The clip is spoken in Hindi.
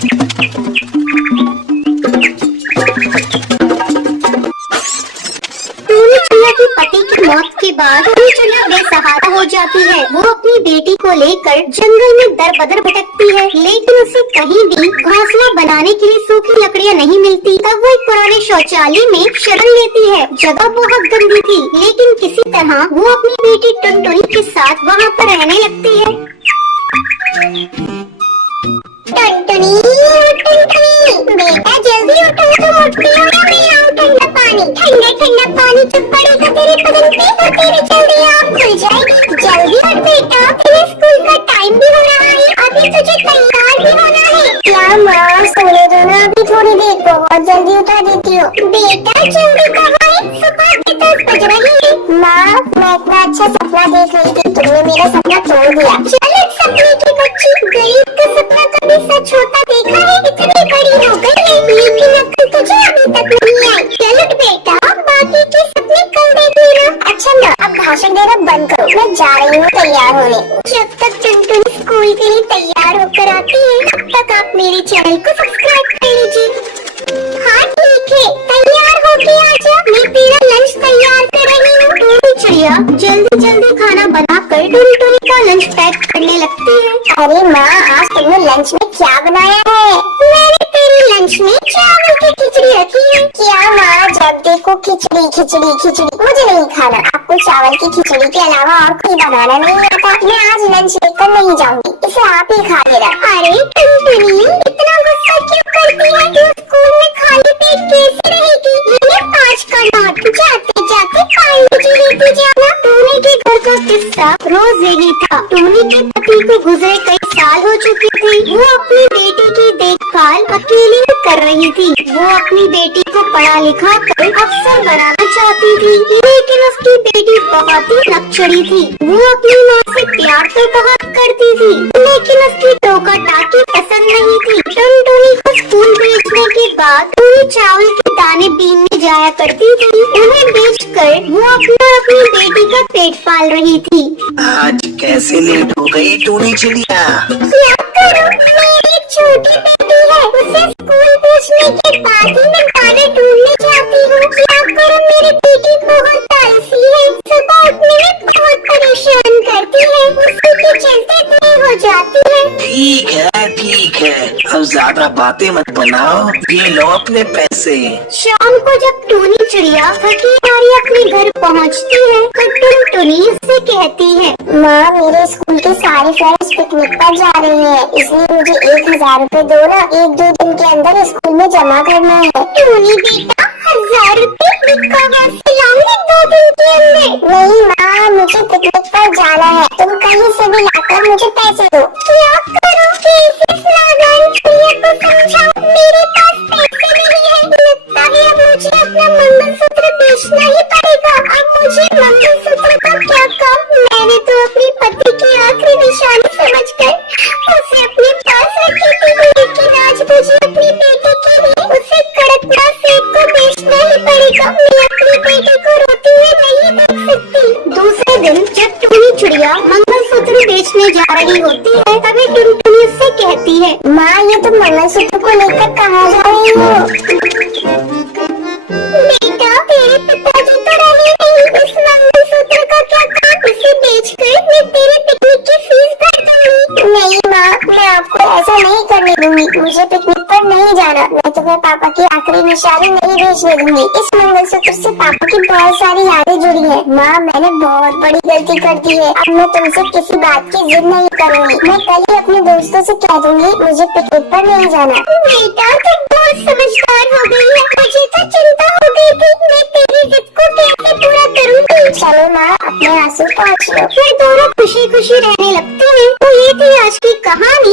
टूनी चिड़िया की पति की मौत के बाद टूनी चिड़िया बेसहारा हो जाती है। वो अपनी बेटी को लेकर जंगल में दर बदर भटकती है, लेकिन उसे कहीं भी घोंसला बनाने के लिए सूखी लकड़ियाँ नहीं मिलती। तब वो एक पुराने शौचालय में शरण लेती है। जगह बहुत गंदी थी, लेकिन किसी तरह वो अपनी बेटी टुनटुनी के साथ वहाँ पर रहने लगती है। टुनटुनी, टुनटुनी, बेटा जल्दी उठो, तुम उठती हो ना, मैं आऊँ ठंडा पानी। ठंडा ठंडा पानी जब पड़ेगा तेरे बदन पे तो तेरी जल्दी आँख खुल जाएगी। जल्दी उठ बेटा, तेरे स्कूल का टाइम भी हो रहा है, अभी तुझे तैयार भी होना है। क्या माँ, सोने दो ना अभी थोड़ी देर, बहुत जल्दी उठा देती हो। बेटा जल्दी कहाँ है, सुबह के 10 बज रही है। माँ, मैं इतना अच्छा सपना देख रही थी, तुमने मेरा सपना तोड़ दिया। चल एक सपने की बच्ची, गरीब का सपना कभी सच होता देखा है? इतनी बड़ी हो गई है, लेकिन अक्ल तुझे अभी तक नहीं आई। चल उठ बेटा, बाकी के सपने कल देख लेना। अच्छा ना, अब भाषण देना बंद करो, मैं जा रही हूँ तैयार होने। जब तक टुनटुनी स्कूल के लिए तैयार होकर आती है, तब तक आप मेरे चैनल को सब्सक्राइब कर लीजिए। हाँ ठीक है, तैयार होके आजा, मैं तेरा लंच तैयार कर रही हूँ। टूनी चिड़िया जल्दी जल्दी खाना बनाकर टुनटुनी का लंच पैक करने लगती है। अरे माँ, आज तुमने लंच में क्या बनाया है? मैंने तेरे लंच में चावल की खिचड़ी रखी है। क्या माँ, जब देखो खिचड़ी खिचड़ी खिचड़ी, मुझे नहीं खाना। आपको चावल की खिचड़ी के अलावा और कोई बनाना नहीं आता। मैं आज लंच लेकर नहीं जाऊंगी, इसे आप ही खा लेना। अरे टुनटुनी, इतना गुस्सा क्यों करती है? तू स्कूल में खाली पेट कैसे रहेगी? ये 5 का नोट, जाते जाते पानी जी लेती जाना। टूनी के घर का किस्सा रोज यही था। टूनी के पति को गुजरे कई साल हो चुके थे। वो अपनी बेटी की देखभाल अकेली कर रही थी। वो अपनी बेटी को पढ़ा लिखा कर अफसर बनाना चाहती थी, लेकिन उसकी बेटी बहुत ही लक्षणी थी। वो अपनी माँ से प्यार तो बहुत करती थी, लेकिन उसकी टोका टाकी पसंद नहीं थी। टुनटुनी को स्कूल भेजने के बाद टूनी चावल के दाने बीनने जाया करती थी। उन्हें बेचकर वो अपनी बेटी का पेट पाल रही थी। आज कैसे लेट हो गई टूनी चिड़िया? क्या करूं, मेरी छोटी बेटी है, उसे स्कूल भेजने के बाद ही मैं दाने ढूंढने जाती हूँ। क्या करूं, मेरी बेटी बहुत आलसी है, सुबह उठने में बहुत परेशान करती है, उसी के चलते देर हो जाती है। ठीक है, अब ज्यादा बातें मत बनाओ, ये लो अपने पैसे। शाम को जब टूनी चिड़िया थकी हारी अपने घर पहुँचती है, तो टुनटुनी उससे कहती है, माँ, मेरे स्कूल के सारे फ्रेंड्स पिकनिक पर जा रहे हैं, इसलिए मुझे 1000 रुपए दो ना, 1-2 दिन के अंदर स्कूल में जमा करना है। टूनी बेटा, 1000 रुपए कहाँ से लाऊंगी 2 दिन के अंदर? नहीं माँ, मुझे पिकनिक पर जाना है, तुम कहीं से भी लाकर मुझे पैसे दो। क्या करूँ, कैसे इस नादान चिड़िया को समझाऊं? मेरे पास पैसे नहीं है। लगता है अब मुझे अपना मंगलसूत्र बेचना ही पड़ेगा। अब मुझे मंगलसूत्र का क्या काम? मैंने तो अपने पति की आखिरी निशानी समझकर उसे अपने पास रखी थी, लेकिन आज मुझे अपनी बेटी के लिए उसे कड़कनाथ सेब को बेचना ही पड़ेगा। मैं अपनी बेटी को रोती हुई नहीं देख सकती। दूसरे दिन जब टूनी चिड़िया मंगलसूत्र बेचने जा रही होती है, तभी टुनटुनी उससे कहती है, माँ, ये तुम मंगलसूत्र को लेकर कहाँ जा रही हो? बेटा, तेरे पिताजी तो रहे नहीं, इस मंगलसूत्र का क्या काम? इसे बेचकर मैं तेरे पिकनिक की फीस भर दूंगी। नहीं माँ, मैं आपको ऐसा नहीं करने दूंगी, मुझे पिकनिक पर नहीं जाना। मैं तुम्हें पापा की आखिरी निशानी नहीं बेचने दूंगी। इस मंगलसूत्र से पापा की बहुत सारी यादें जुड़ी है। माँ, मैंने बहुत बड़ी गलती कर दी है, अब मैं तुमसे किसी बात की जिद नहीं करूँगी। मैं कल ही अपने दोस्तों से कह दूंगी मुझे पिकनिक पर नहीं जाना। बेटा, तुम बहुत समझदार हो गई है, मुझे तो चिंता हो गई थी मैं तेरी जिद को कैसे पूरा करूँगी। चलो माँ, अपने आंसू पोंछ लो। फिर दोनों खुशी खुशी रहने लगते हैं। तो ये थी आज की कहानी।